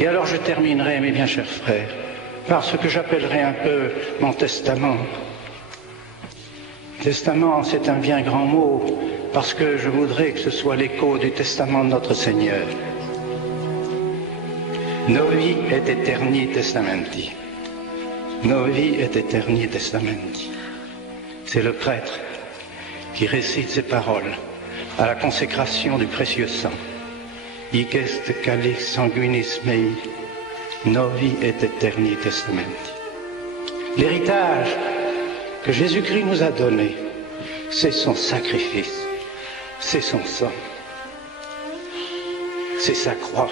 Et alors je terminerai, mes bien chers frères, par ce que j'appellerai un peu mon testament. Testament, c'est un bien grand mot, parce que je voudrais que ce soit l'écho du testament de notre Seigneur. Novi et eterni testamenti. Novi et eterni testamenti. C'est le prêtre qui récite ces paroles à la consécration du précieux sang. Hic est calix sanguinis mei, novi et eterni testamenti. L'héritage que Jésus-Christ nous a donné, c'est son sacrifice, c'est son sang, c'est sa croix.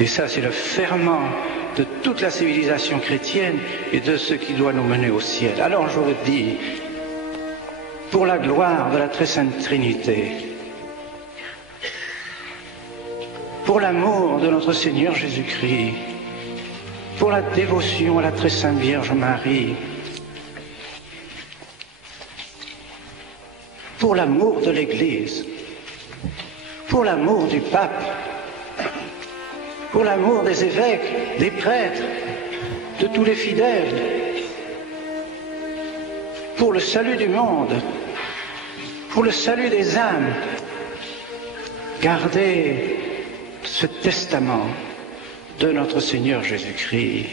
Et ça, c'est le ferment de toute la civilisation chrétienne et de ce qui doit nous mener au ciel. Alors je vous dis, pour la gloire de la très sainte Trinité, pour l'amour de notre Seigneur Jésus-Christ, pour la dévotion à la très sainte Vierge Marie, pour l'amour de l'Église, pour l'amour du pape, pour l'amour des évêques, des prêtres, de tous les fidèles, pour le salut du monde, pour le salut des âmes, gardez ce testament de notre Seigneur Jésus-Christ,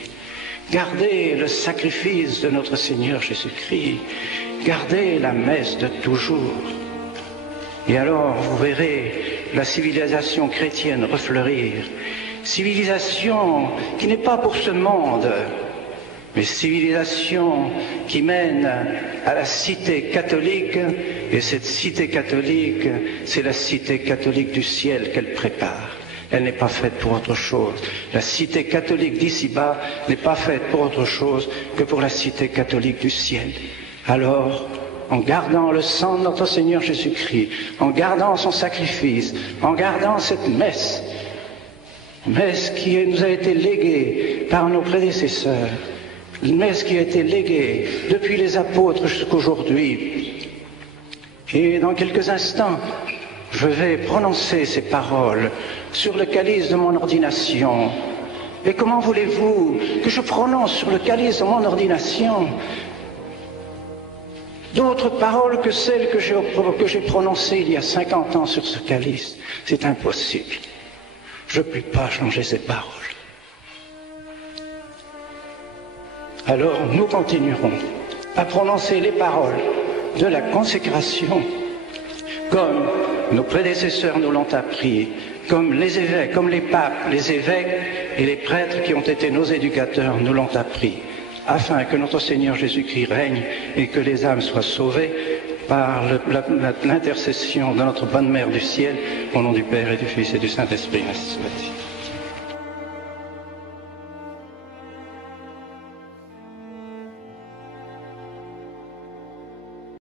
gardez le sacrifice de notre Seigneur Jésus-Christ, gardez la messe de toujours. Et alors vous verrez la civilisation chrétienne refleurir, civilisation qui n'est pas pour ce monde, mais civilisation qui mène à la cité catholique, et cette cité catholique, c'est la cité catholique du ciel qu'elle prépare. Elle n'est pas faite pour autre chose. La cité catholique d'ici-bas n'est pas faite pour autre chose que pour la cité catholique du ciel. Alors, en gardant le sang de notre Seigneur Jésus-Christ, en gardant son sacrifice, en gardant cette messe qui nous a été léguée par nos prédécesseurs, une messe qui a été léguée depuis les apôtres jusqu'aujourd'hui. Et dans quelques instants, je vais prononcer ces paroles sur le calice de mon ordination. Et comment voulez-vous que je prononce sur le calice de mon ordination d'autres paroles que celles que j'ai prononcées il y a 50 ans sur ce calice? C'est impossible. Je ne peux pas changer ces paroles. Alors nous continuerons à prononcer les paroles de la consécration comme nos prédécesseurs nous l'ont appris, comme les évêques, comme les papes, les évêques et les prêtres qui ont été nos éducateurs nous l'ont appris, afin que notre Seigneur Jésus-Christ règne et que les âmes soient sauvées par l'intercession de notre bonne Mère du ciel, au nom du Père et du Fils et du Saint-Esprit, ainsi soit-il.